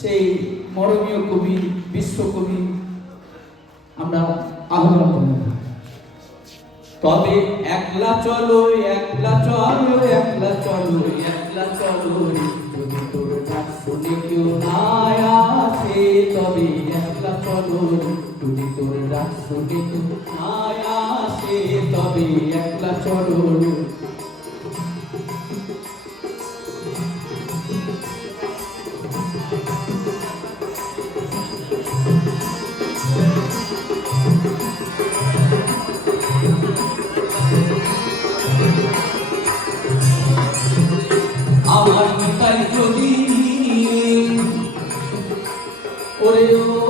সেই মরমীয় কবি, বিশ্বকবি আমরা আহ্বান করব। তবে একলা চলো, একলা চলো, একলা চলো, একলা চলো, যদি তোর ডাক শুনে কেউ না আসে, তবে একলা চলো, যদি তোর ডাক শুনে কেউ না আসে, তবে একলা চলো। আমার নিতাই যদি ওরে ও